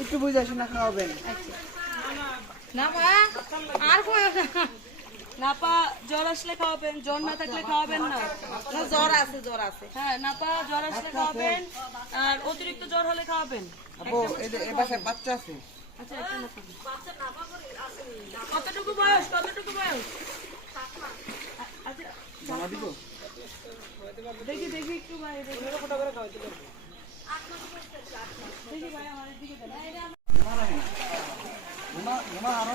একটু বুঝে শোনা খাওয়াবেন না পা আর কইও না। না পা জ্বর আসলে খাওয়াবেন জ্বর না থাকলে খাওয়াবেন না। না জ্বর আছে জ্বর আছে। হ্যাঁ না পা জ্বর আসলে খাওয়াবেন আর অতিরিক্ত জ্বর হলে খাওয়াবেন। বাচ্চা আছে। আচ্ছা না। কতটুকু বয়স কতটুকু বয়স? আচ্ছা দেখি দেখি একটু ভাই দেখি। দেখি ভাই আমার দিকে ঘুমা ঘুমা আরও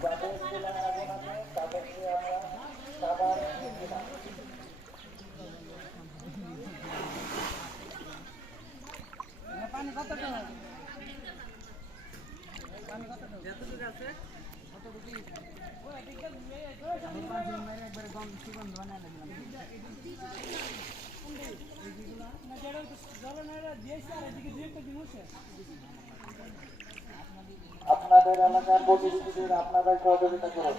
পানি আপনাদের এলাকার প্রতিনিধিদের আপনাদের সহযোগিতা করুন।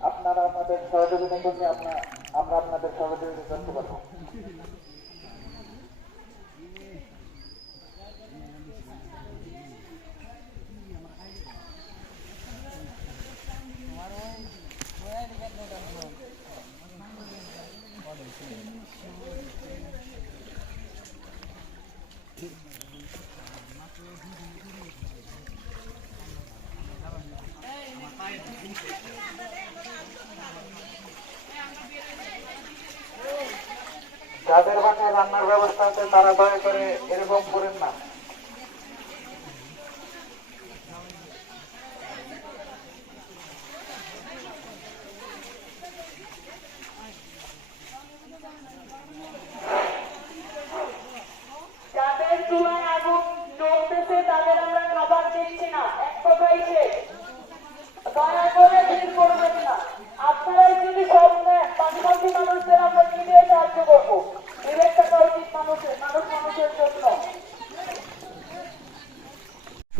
আপনারা আমাদের সহযোগিতা করলে আপনার আমরা আপনাদের সহযোগিতা করতে পারব। যাদের বাসায় রান্নার ব্যবস্থা আছে তারা দয়া করে এরকম করেন না।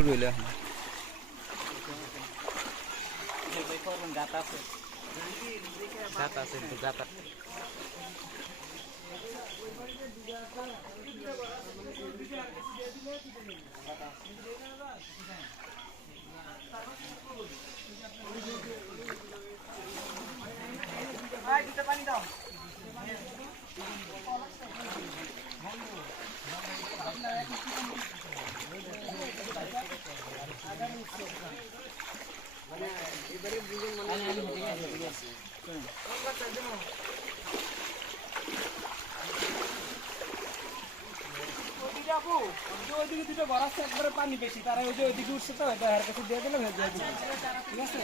শুরু হইল এখন। পানি দাও ওইদিকে দুটো বড় আছে একবারে পানি বেশি তারা ওই যে ওইদিকে উঠছে তো এটা আর কাছে দিয়ে দিলাম ঠিক আছে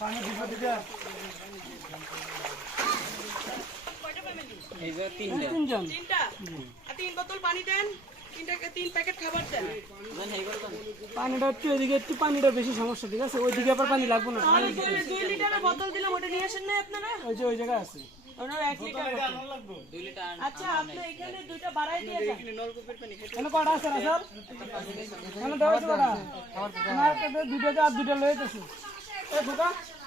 পানি দিব দিবে তিনজন। তিন বোতল পানি দেন। তিনটা তিন প্যাকেট খাবার পানিটা একটু এদিকে একটু পানিটা বেশি সমস্যা ঠিক আছে? ওইদিকে আবার পানি লাগবে না। বোতল দিলাম ওটা নিয়ে আসেন না আপনারা? ওই যে ওই জায়গায় আছে। আচ্ছা আপনি এখানে দুইটা বাড়াই দিয়ে যান। এখানে কটা আছে না স্যার? এখানে দেওয়া আছে কটা না দুটো আর দুটো লয়ে গেছে। এ ফুকা একটা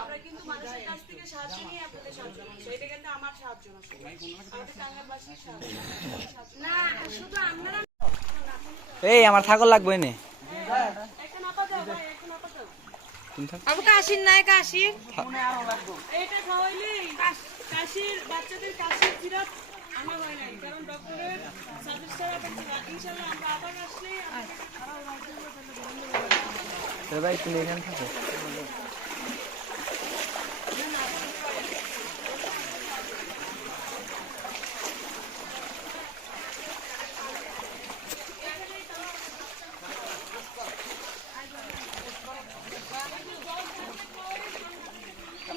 আমরা কিন্তু মানুষের কাছ থেকে সাহায্য নিয়ে আপনাদের সাহায্য করছি এটা কিন্তু আমার সাহায্য না শুধু। আমাদের টাঙ্গাইলবাসীর সাহায্য না শুধু আপনারা এই আমার ছাগল লাগবে নে কাশির নাই কাশির এটা খাওয়াইলে কাশির বাচ্চাদের কাশির সিরাপ আনা হয় নাই এখানে থাকো।